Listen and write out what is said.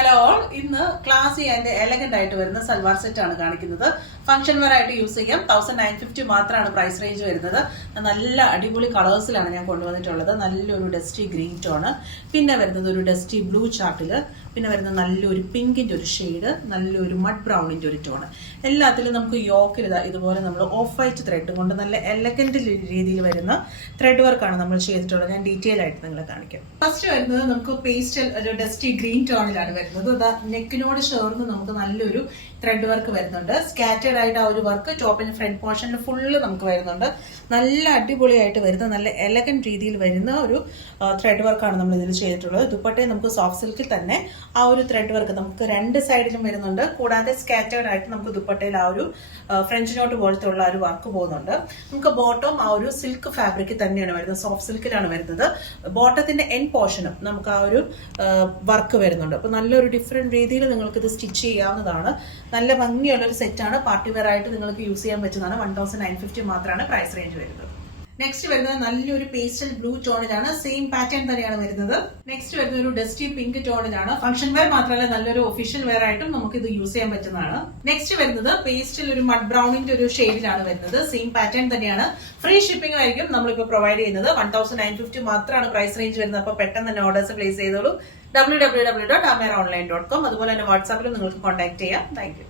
Hello all, ഇന്ന് ക്ലാസി and elegant ആയിട്ട് വരുന്ന സൽവാർ സെറ്റ് ആണ് കാണിക്കുന്നത്. ഫംഗ്ഷൻ വെയർ ആയിട്ട് യൂസ് ചെയ്യാം. 1950 മാത്രമാണ് പ്രൈസ് റേഞ്ച് വരുന്നത്. നല്ല അടിപൊളി കളേഴ്സിലാണ് ഞാൻ കൊണ്ടുവന്നിട്ടുള്ളത്. നല്ലൊരു ഡസ്റ്റി ഗ്രീൻ ടോണ്, പിന്നെ വരുന്നത് ഒരു ഡസ്റ്റി ബ്ലൂ ചാർട്ടില്, പിന്നെ വരുന്നത് നല്ലൊരു പിങ്കിന്റെ ഒരു ഷെയ്ഡ്, നല്ലൊരു മഡ് ബ്രൗണിന്റെ ഒരു ടോണ്. എല്ലാത്തിലും നമുക്ക് യോക്കിൽ ഇതുപോലെ നമ്മൾ ഓഫ് വൈറ്റ് ത്രെഡ് കൊണ്ട് നല്ല എലഗന്റ് രീതിയിൽ വരുന്ന ത്രെഡ് വർക്കാണ് നമ്മൾ ചെയ്തിട്ടുള്ളത്. ഞാൻ ഡീറ്റെയിൽ ആയിട്ട് നിങ്ങളെ കാണിക്കാം. ഫസ്റ്റ് വരുന്നത് നമുക്ക് പേസ്റ്റൽ ഒരു ഡസ്റ്റി ഗ്രീൻ ടോണിലാണ് വരുന്നത്. നെക്കിനോട് ചേർന്ന് നമുക്ക് നല്ലൊരു ത്രെഡ് വർക്ക് വരുന്നുണ്ട്. സ്കാറ്റേഡ് ആയിട്ട് ആ ഒരു വർക്ക് ടോപ്പിന് ഫ്രണ്ട് പോർഷനിൽ ഫുള്ള് നമുക്ക് വരുന്നുണ്ട്. നല്ല അടിപൊളിയായിട്ട് വരുന്ന നല്ല എലഗന്റ് രീതിയിൽ വരുന്ന ഒരു ത്രെഡ് വർക്കാണ് നമ്മൾ ഇതിൽ ചെയ്തിട്ടുള്ളത്. ദുപ്പട്ടയെ നമുക്ക് സോഫ്റ്റ് സിൽക്കിൽ തന്നെ ആ ഒരു ത്രെഡ് വർക്ക് നമുക്ക് രണ്ട് സൈഡിലും വരുന്നുണ്ട്. കൂടാതെ സ്കാറ്റേഡ് ആയിട്ട് നമുക്ക് ദുപ്പട്ടയിൽ ആ ഒരു ഫ്രഞ്ച് നോട്ട് പോലത്തെ ഉള്ള ഒരു വർക്ക് പോകുന്നുണ്ട്. നമുക്ക് ബോട്ടം ആ ഒരു സിൽക്ക് ഫാബ്രിക് തന്നെയാണ് വരുന്നത്, സോഫ്റ്റ് സിൽക്കിലാണ് വരുന്നത്. ബോട്ടത്തിന്റെ എൻ പോർഷനും നമുക്ക് ആ ഒരു വർക്ക് വരുന്നുണ്ട്. അപ്പൊ നല്ലൊരു ഡിഫറെന്റ് രീതിയിൽ നിങ്ങൾക്ക് ഇത് സ്റ്റിച്ച് ചെയ്യാവുന്നതാണ്. നല്ല ഭംഗിയുള്ള ഒരു സെറ്റാണ്. പാർട്ടി വെയർ ആയിട്ട് നിങ്ങൾക്ക് യൂസ് ചെയ്യാൻ പറ്റുന്നതാണ്. 1950 മാത്രമാണ് പ്രൈസ് റേഞ്ച് വരുന്നത്. നെക്സ്റ്റ് വരുന്നത് നല്ലൊരു പേസ്റ്റൽ ബ്ലൂ ടോണിലാണ്. സെയിം പാറ്റേൺ തന്നെയാണ് വരുന്നത്. നെക്സ്റ്റ് വരുന്നത് ഒരു ഡസ്റ്റി പിങ്ക് ടോണിലാണ്. ഫംഗ്ഷൻ വെയർ മാത്രമല്ല നല്ലൊരു ഒഫീഷ്യൽ വെയർ ആയിട്ടും നമുക്ക് ഇത് യൂസ് ചെയ്യാൻ പറ്റുന്നതാണ്. നെക്സ്റ്റ് വരുന്നത് പേസ്റ്റിൽ ഒരു മഡ് ബ്രൗണിന്റെ ഒരു ഷെയ്ഡിലാണ് വരുന്നത്. സെയിം പാറ്റേൺ തന്നെയാണ്. ഫ്രീ ഷിപ്പിംഗ് ആയിരിക്കും നമ്മളിപ്പോൾ പ്രൊവൈഡ് ചെയ്യുന്നത്. 1950 മാത്രമാണ് പ്രൈസ് റേഞ്ച് വരുന്നത്. അപ്പോൾ പെട്ടെന്ന് തന്നെ ഓർഡേഴ്സ് പ്ലേസ് ചെയ്തോളൂ. www.ameraonline.com. അതുപോലെ തന്നെ വാട്സാപ്പിലും നിങ്ങൾക്ക് കോൺടാക്ട് ചെയ്യാം. Thank you.